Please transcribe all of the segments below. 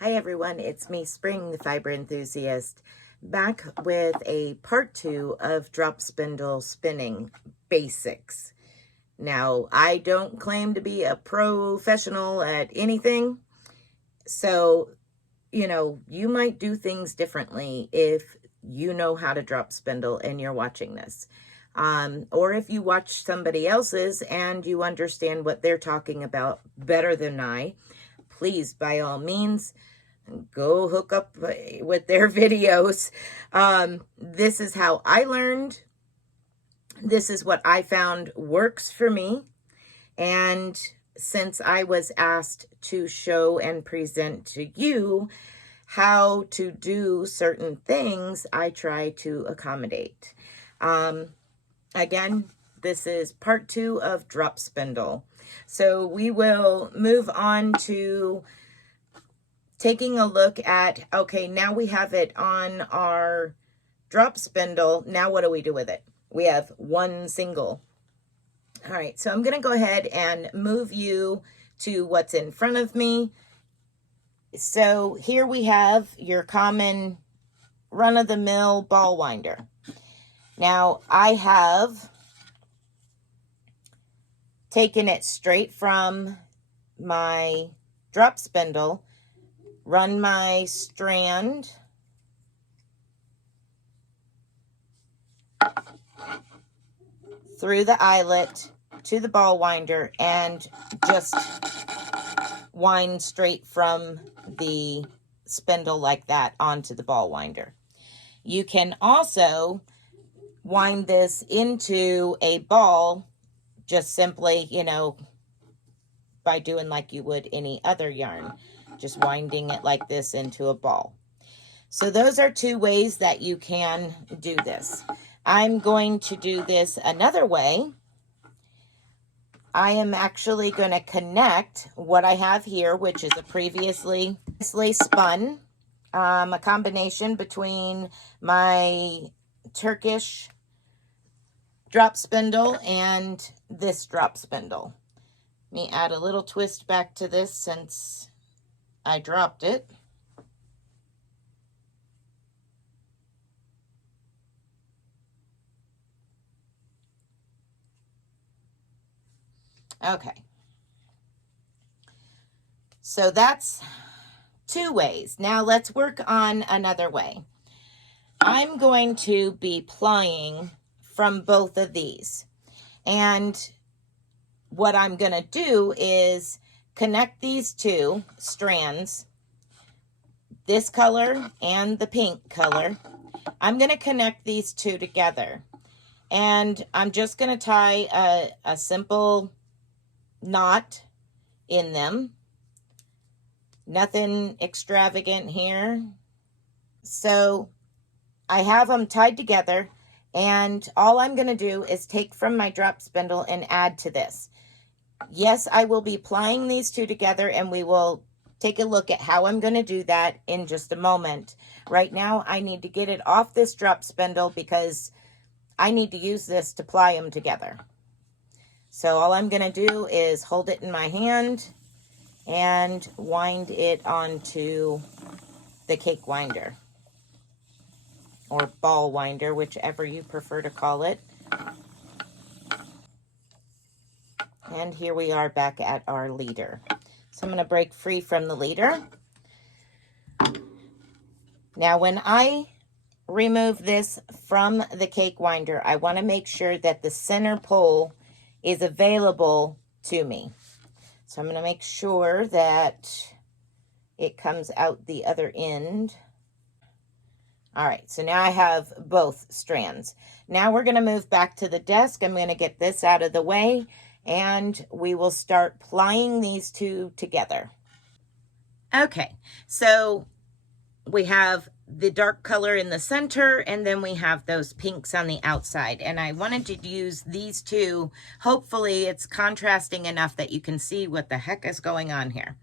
Hi everyone, it's me, Spring, the fiber enthusiast, back with a part 2 of drop spindle spinning basics. Now, I don't claim to be a professional at anything, so, you might do things differently if you know how to drop spindle and you're watching this. Or if you watch somebody else's and you understand what they're talking about better than I, please, by all means, go hook up with their videos. This is how I learned. This is what I found works for me. And since I was asked to show and present to you how to do certain things, I try to accommodate. Again, this is part 2 of drop spindle. So we will move on to taking a look at, okay, now we have it on our drop spindle. Now what do we do with it? We have one single. All right, so I'm going to go ahead and move you to what's in front of me. So here we have your common run-of-the-mill ball winder. Now I have taken it straight from my drop spindle, run my strand through the eyelet to the ball winder and just wind straight from the spindle like that onto the ball winder. You can also wind this into a ball just simply, by doing like you would any other yarn, just winding it like this into a ball. So those are two ways that you can do this. I'm going to do this another way. I am actually going to connect what I have here, which is a previously spun, a combination between my Turkish drop spindle and this drop spindle. Let me add a little twist back to this since I dropped it. Okay. So that's two ways. Now let's work on another way. I'm going to be plying from both of these. And what I'm going to do is connect these two strands, this color and the pink color. I'm going to connect these two together. And I'm just going to tie a simple knot in them. Nothing extravagant here. So I have them tied together, and all I'm going to do is take from my drop spindle and add to this. Yes, I will be plying these two together, and we will take a look at how I'm going to do that in just a moment. Right now, I need to get it off this drop spindle because I need to use this to ply them together. So all I'm going to do is hold it in my hand and wind it onto the cake winder or ball winder, whichever you prefer to call it. And here we are back at our leader. So I'm going to break free from the leader. Now when I remove this from the cake winder, I want to make sure that the center pole is available to me. So I'm going to make sure that it comes out the other end. All right, so now I have both strands. Now we're going to move back to the desk. I'm going to get this out of the way, and we will start plying these two together. Okay, so we have the dark color in the center, and then we have those pinks on the outside. And I wanted to use these two. Hopefully it's contrasting enough that you can see what the heck is going on here.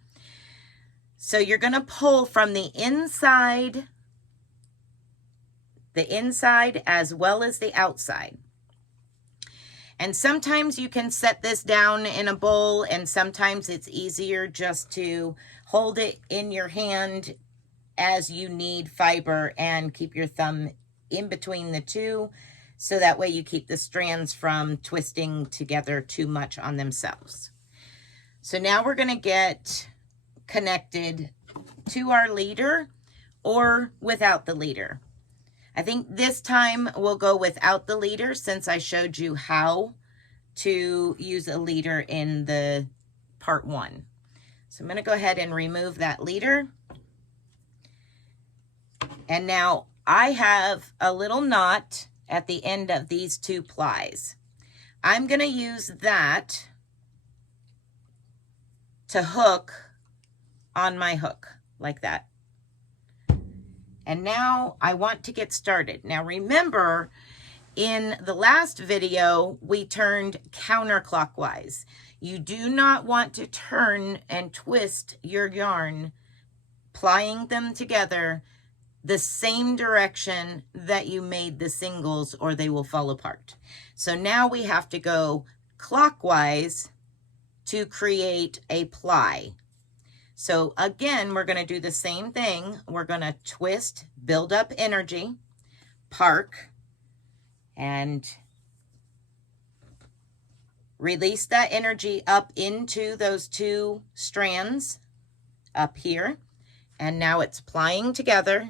So you're going to pull from the inside as well as the outside. And sometimes you can set this down in a bowl, and sometimes it's easier just to hold it in your hand as you need fiber and keep your thumb in between the two, so that way you keep the strands from twisting together too much on themselves. So now we're going to get connected to our leader or without the leader. I think this time we'll go without the leader, since I showed you how to use a leader in the part 1. So I'm going to go ahead and remove that leader. And now I have a little knot at the end of these 2 plies. I'm going to use that to hook on my hook like that. And now I want to get started. Now remember, in the last video, we turned counterclockwise. You do not want to turn and twist your yarn, plying them together the same direction that you made the singles, or they will fall apart. So now we have to go clockwise to create a ply. So again, we're going to do the same thing. We're going to twist, build up energy, park, and release that energy up into those 2 strands up here. And now it's plying together.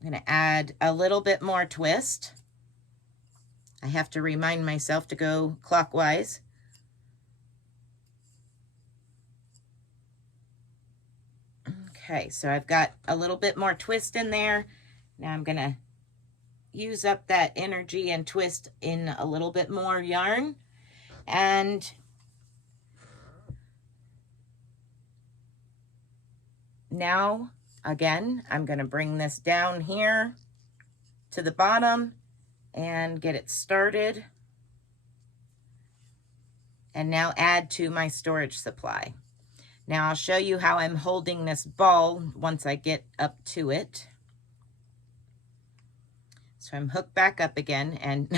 I'm going to add a little bit more twist. I have to remind myself to go clockwise. Okay, so I've got a little bit more twist in there. Now I'm going to use up that energy and twist in a little bit more yarn. And now, again, I'm going to bring this down here to the bottom and get it started. And now add to my storage supply. Now I'll show you how I'm holding this ball once I get up to it. So I'm hooked back up again, and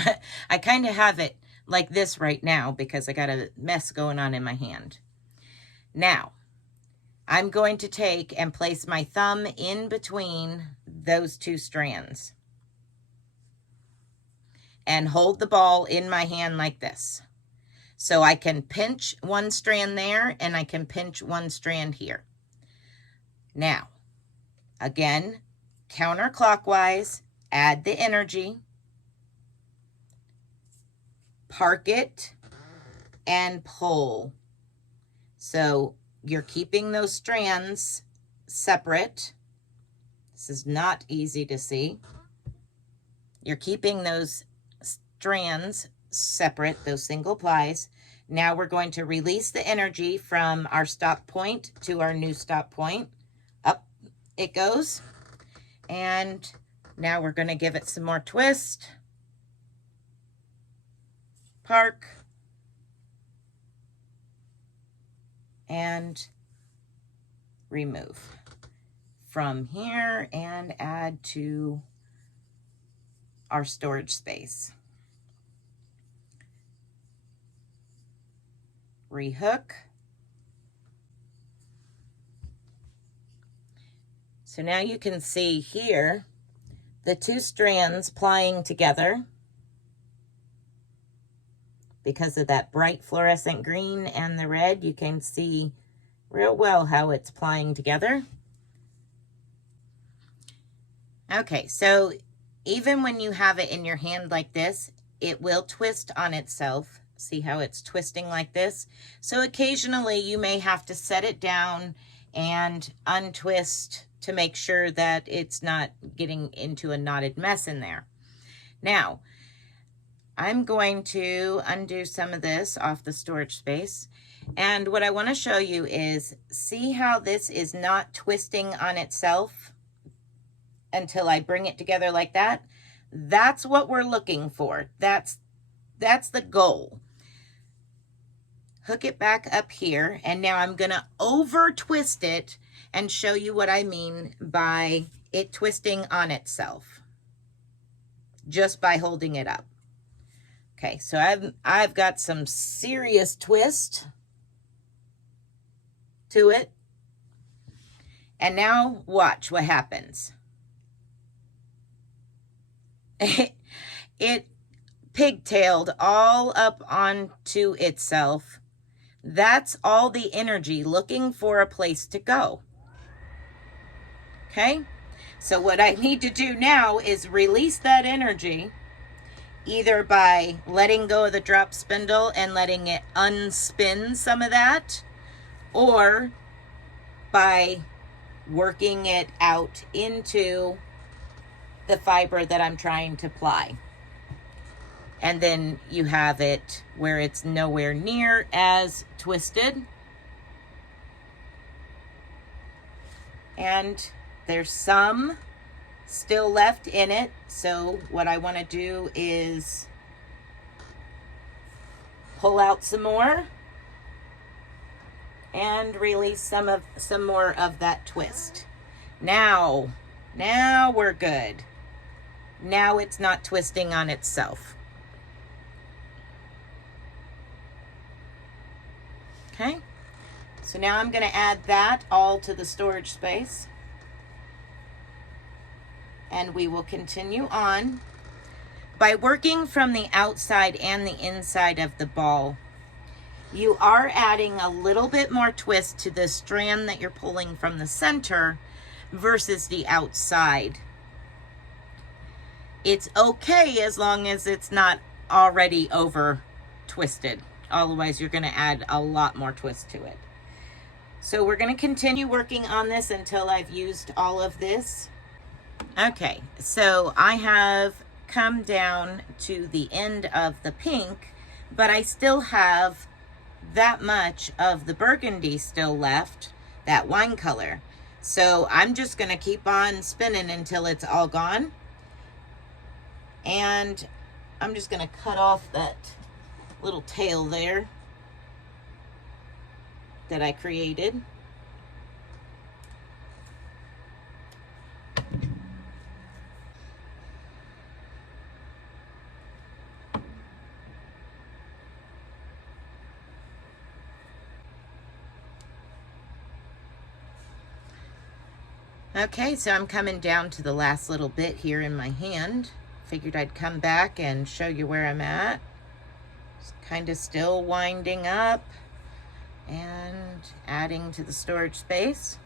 I kind of have it like this right now because I got a mess going on in my hand. Now, I'm going to take and place my thumb in between those 2 strands and hold the ball in my hand like this. So I can pinch 1 strand there, and I can pinch 1 strand here. Now, again, counterclockwise, add the energy, park it, and pull. So you're keeping those strands separate. This is not easy to see. You're keeping those strands separate, those single plies. Now we're going to release the energy from our stop point to our new stop point. Up it goes. And now we're going to give it some more twist. Park. And remove from here and add to our storage space. Rehook. So now you can see here the 2 strands plying together because of that bright fluorescent green and the red. You can see real well how it's plying together. Okay, so even when you have it in your hand like this, it will twist on itself. See how it's twisting like this? So occasionally you may have to set it down and untwist to make sure that it's not getting into a knotted mess in there. Now, I'm going to undo some of this off the storage space. And what I want to show you is, see how this is not twisting on itself until I bring it together like that? That's what we're looking for. That's the goal. Hook it back up here, and now I'm going to over twist it and show you what I mean by it twisting on itself just by holding it up. Okay, so I've got some serious twist to it. And now watch what happens. It pigtailed all up onto itself. That's all the energy looking for a place to go. Okay, so what I need to do now is release that energy, either by letting go of the drop spindle and letting it unspin some of that, or by working it out into the fiber that I'm trying to ply. And then you have it where it's nowhere near as twisted. And there's some still left in it. So what I want to do is pull out some more and release some more of that twist. Now we're good. Now it's not twisting on itself. Okay, so now I'm going to add that all to the storage space. And we will continue on by working from the outside and the inside of the ball. You are adding a little bit more twist to the strand that you're pulling from the center versus the outside. It's okay as long as it's not already over twisted. Otherwise, you're going to add a lot more twist to it. So we're going to continue working on this until I've used all of this. Okay, so I have come down to the end of the pink, but I still have that much of the burgundy still left, that wine color. So I'm just going to keep on spinning until it's all gone. And I'm just going to cut off that little tail there that I created. Okay, so I'm coming down to the last little bit here in my hand. Figured I'd come back and show you where I'm at. Just kind of still winding up and adding to the storage space.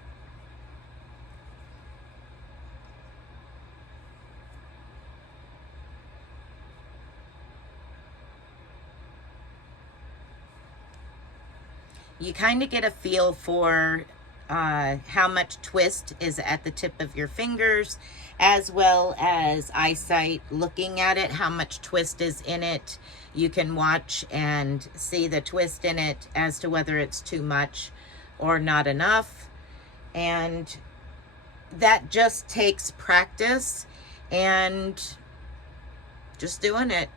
You kind of get a feel for how much twist is at the tip of your fingers, as well as eyesight looking at it, how much twist is in it. You can watch and see the twist in it as to whether it's too much or not enough. And that just takes practice and just doing it.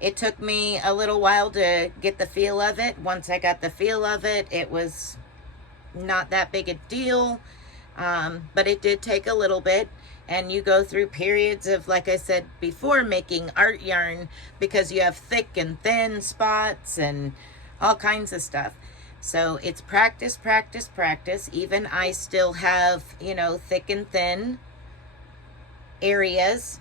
It took me a little while to get the feel of it. Once I got the feel of it, it was not that big a deal, but it did take a little bit. And you go through periods of, like I said before, making art yarn because you have thick and thin spots and all kinds of stuff. So it's practice, practice, practice. Even I still have, you know, thick and thin areas.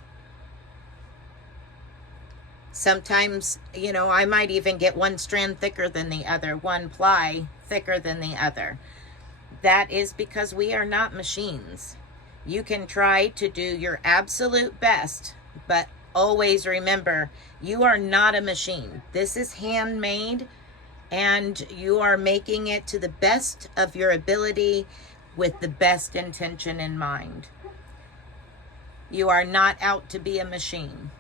Sometimes, you know, I might even get one strand thicker than the other, one ply thicker than the other. That is because we are not machines. You can try to do your absolute best, but always remember, you are not a machine. This is handmade, and you are making it to the best of your ability with the best intention in mind. You are not out to be a machine.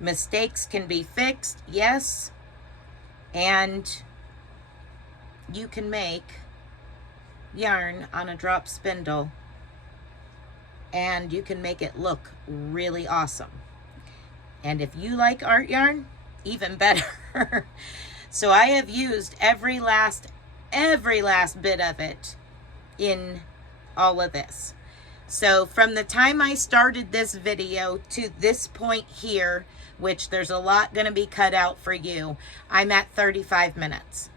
Mistakes can be fixed, yes, and you can make yarn on a drop spindle and you can make it look really awesome. And if you like art yarn, even better. So I have used every last bit of it in all of this. So from the time I started this video to this point here, which there's a lot going to be cut out for you, I'm at 35 minutes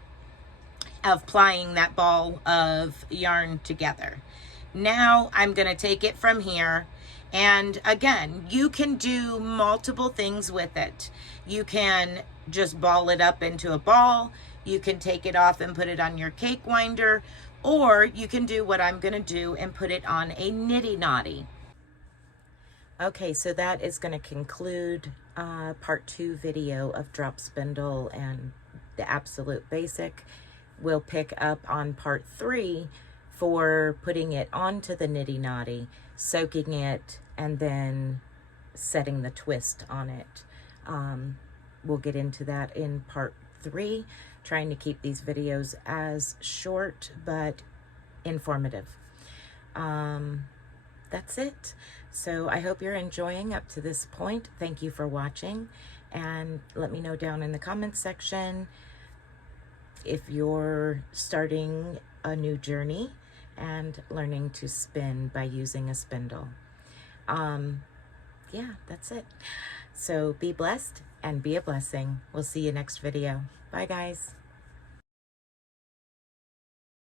of plying that ball of yarn together. Now I'm going to take it from here, and again, you can do multiple things with it. You can just ball it up into a ball, you can take it off and put it on your cake winder, or you can do what I'm going to do and put it on a nitty knotty. Okay, so that is going to conclude part 2 video of drop spindle and the absolute basic. We'll pick up on part 3 for putting it onto the nitty knotty, soaking it, and then setting the twist on it. We'll get into that in part 3, trying to keep these videos as short but informative. That's it. So I hope you're enjoying up to this point. Thank you for watching, and let me know down in the comments section if you're starting a new journey and learning to spin by using a spindle. Yeah, that's it. So be blessed and be a blessing. We'll see you next video. Bye, guys.